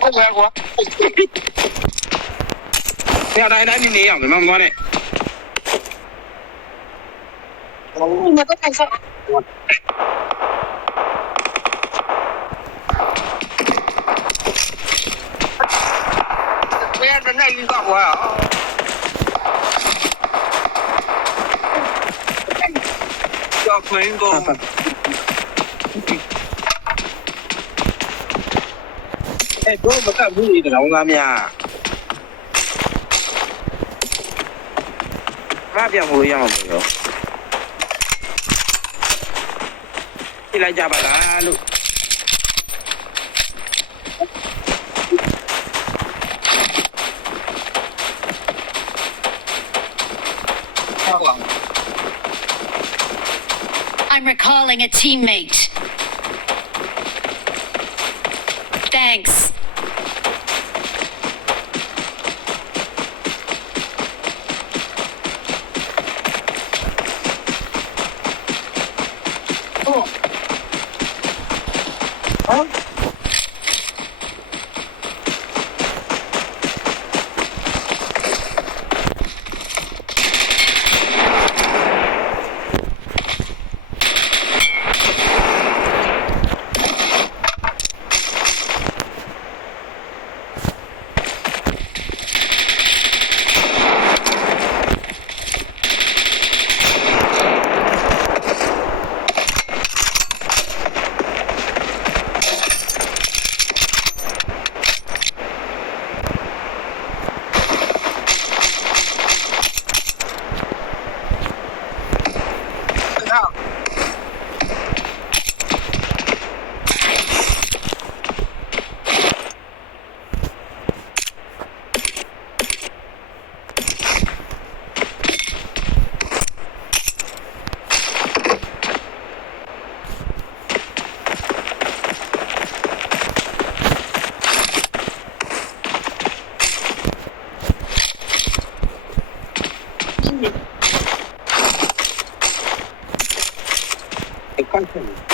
ဟုတ်ကဲ့ကွာဆရာတိုင်းနေရအောင်မမသွားနဲ့မတော့ခိုင်စားဘယ်ကနေယူတော့ကွာကြောက်ခွင်းကုန်တို့မကဘူးလေတောင်းသားများမပြောင်းလို့ရမှာမလို့ပြလိုက်ကြပါလားလို့I'm recalling a teammate. Thanks. Oh. Huh? Continue.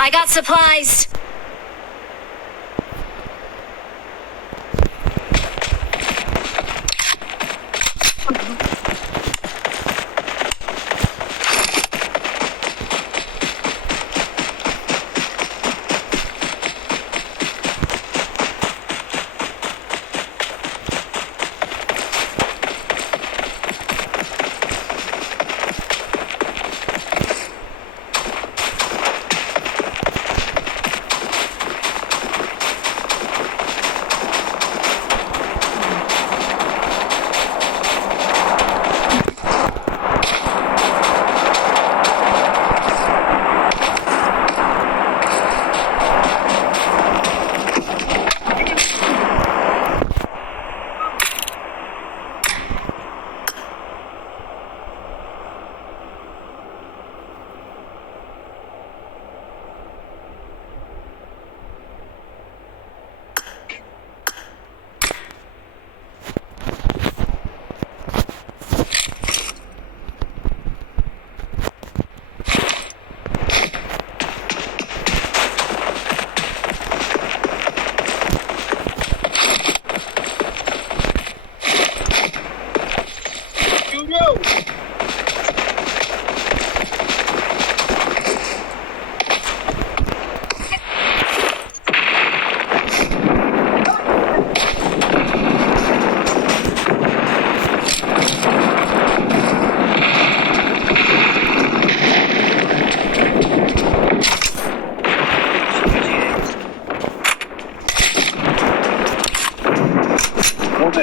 I got supplies.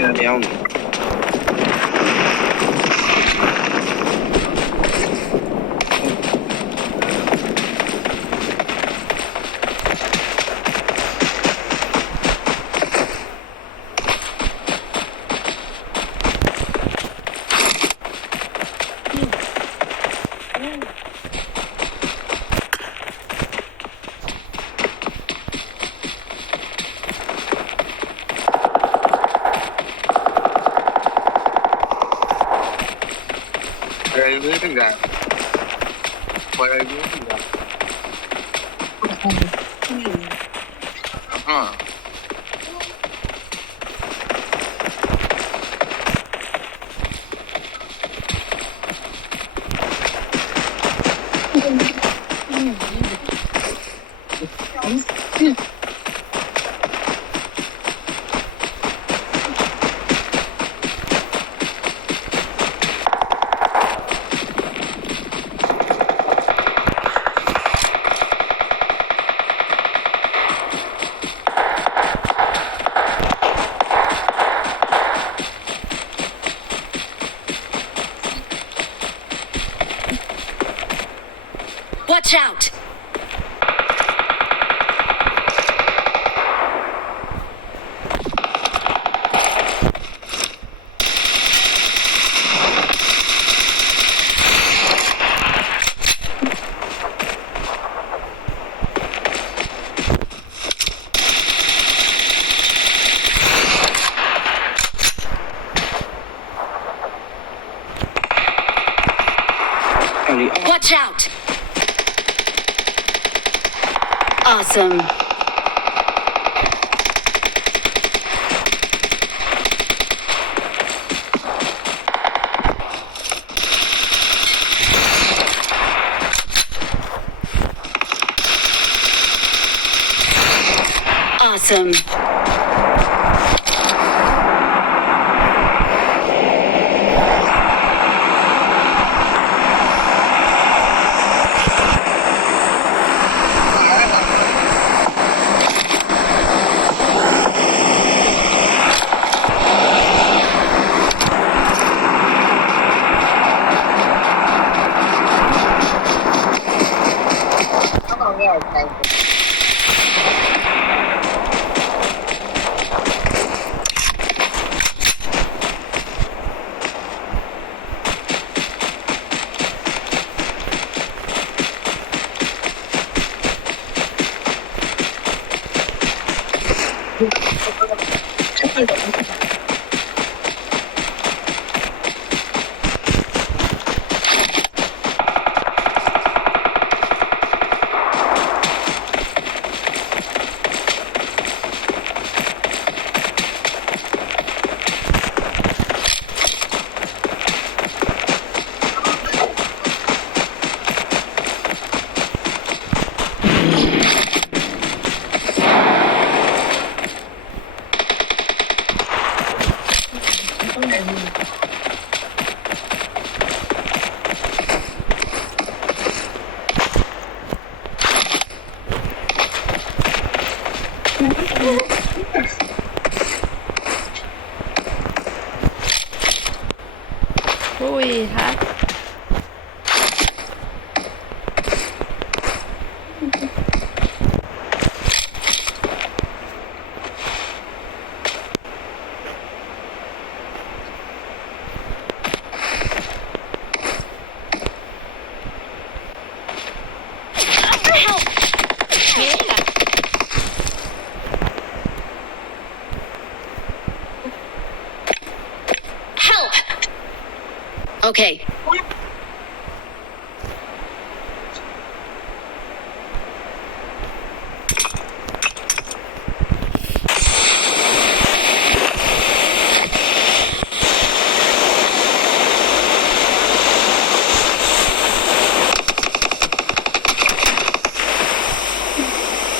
တယ်တရားဝင် Rồi biết cái gà. Rồi biết cái gà. Ờ. Watch out! Watch out! Awesome. Awesome. Ui hả? Nghĩa là Help! Okay.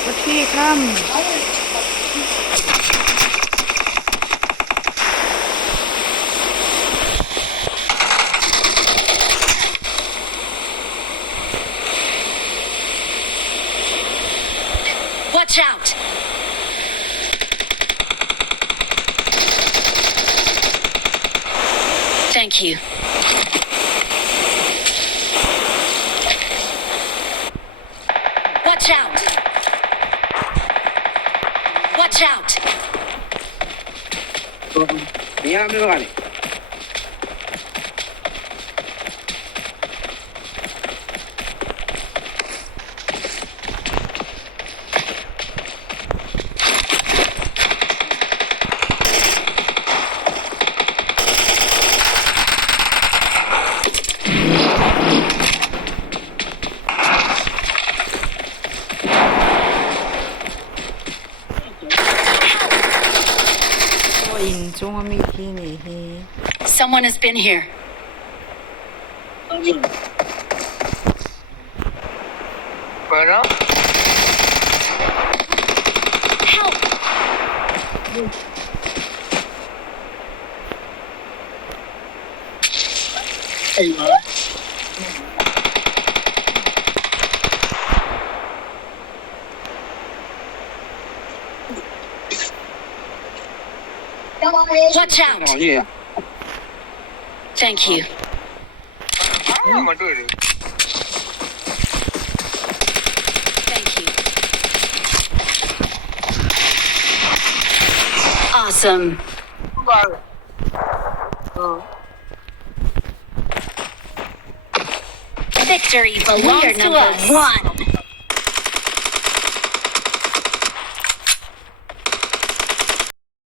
But he come. Watch out! Thank you. Watch out. Watch out. 見やめろがね 我印中我没听你嘿。 Someone has been here. Bueno, Help. ahí va. Watch out. 老爷呀 Thank you. Ah, mature. Thank you. Awesome. Vale. Victory belongs to us. One.